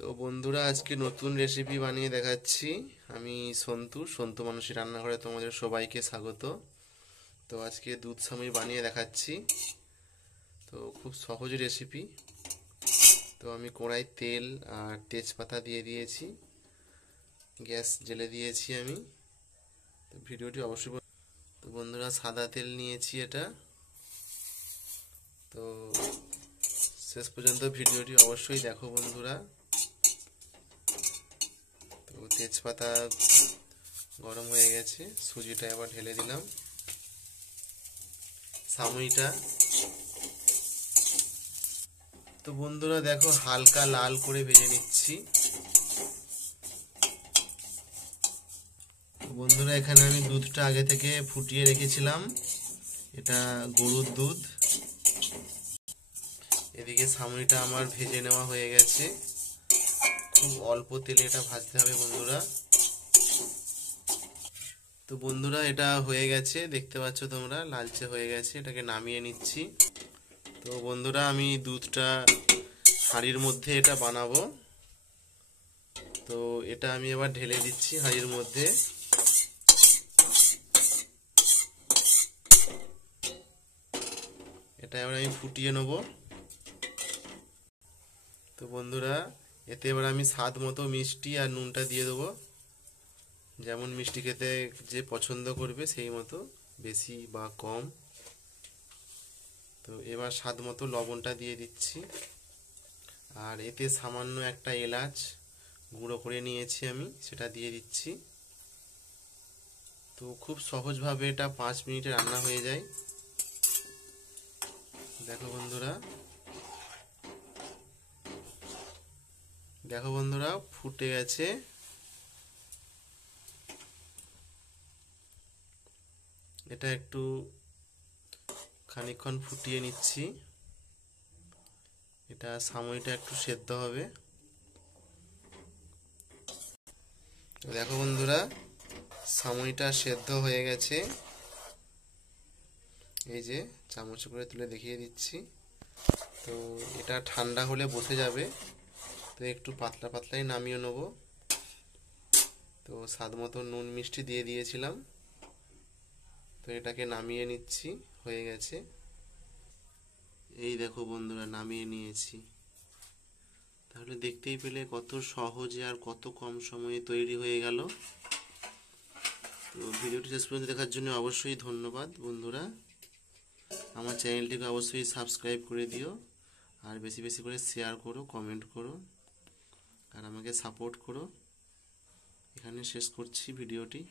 তো বন্ধুরা, আজকে নতুন রেসিপি বানিয়ে দেখাচ্ছি। আমি সন্তু মানুষের রান্নাঘরে তোমাদের সবাইকে স্বাগত। তো আজকে দুধ সামুই বানিয়ে দেখাচ্ছি। তো খুব সহজ রেসিপি। তো আমি কড়াই তেল আর তেজপাতা দিয়ে দিয়েছি, গ্যাস জ্বেলে দিয়েছি আমি। তো ভিডিওটি অবশ্যই তো বন্ধুরা, সাদা তেল নিয়েছি এটা। তো শেষ পর্যন্ত ভিডিওটি অবশ্যই দেখো বন্ধুরা। তো তেজপাতা গরম হয়ে গেছে, সুজিটা এবার ঢেলে দিলাম, সামুইটা। তো বন্ধুরা দেখো, হালকা লাল করে ভেজে নিচ্ছি। তো বন্ধুরা, এখানে আমি দুধটা আগে থেকে ফুটিয়ে রেখেছিলাম, এটা গরুর দুধ। এদিকে সামুইটা আমার ভেজে নেওয়া হয়ে গেছে। খুব অল্প তেলে এটা ভাজতে হবে বন্ধুরা। তো বন্ধুরা, এটা হয়ে গেছে, দেখতে পাচ্ছ তোমরা, লালচে হয়ে গেছে। এটাকে নামিয়ে নিচ্ছি। তো বন্ধুরা, আমি দুধটা হাঁড়ির মধ্যে এটা বানাবো। তো এটা আমি এবার ঢেলে দিচ্ছি হাঁড়ির মধ্যে। এটা এবার আমি ফুটিয়ে নেব। তো বন্ধুরা, এতে এবার আমি স্বাদ মতো মিষ্টি আর নুনটা দিয়ে দেবো। যেমন মিষ্টি খেতে যে পছন্দ করবে সেই মতো, বেশি বা কম। তো এবার স্বাদ মতো লবণটা দিয়ে দিচ্ছি। আর এতে সামান্য একটা এলাচ গুঁড়ো করে নিয়েছি আমি, সেটা দিয়ে দিচ্ছি। তো খুব সহজভাবে এটা 5 মিনিটে রান্না হয়ে যায়। দেখো বন্ধুরা, দেখো বন্ধুরা, ফুটে গেছে। এটা একটু খানিকক্ষণ ফুটিয়ে নিচ্ছি। এটা সামুইটা একটু সেদ্ধ হবে। দেখো বন্ধুরা, সামুইটা সেদ্ধ হয়ে গেছে। এই যে চামচ করে তুলে দেখিয়ে দিচ্ছি। তো এটা ঠান্ডা হলে বসে যাবে। তো একটু পাতলা পাতলাই নামিয়ে নেব। তো স্বাদ মতো নুন মিষ্টি দিয়ে দিয়েছিলাম। তো এটাকে নামিয়ে নিচ্ছি, হয়ে গেছে। এই দেখো বন্ধুরা, নামিয়ে নিয়েছি। তাহলে দেখতেই পেলে কত সহজে আর কত কম সময়ে তৈরি হয়ে গেল। তো ভিডিওটি শেষ পর্যন্ত দেখার জন্য অবশ্যই ধন্যবাদ বন্ধুরা। আমার চ্যানেলটিকে অবশ্যই সাবস্ক্রাইব করে দিও, আর বেশি বেশি করে শেয়ার করো, কমেন্ট করো, আর আমাকে সাপোর্ট করো। এখানে শেষ করছি ভিডিওটি।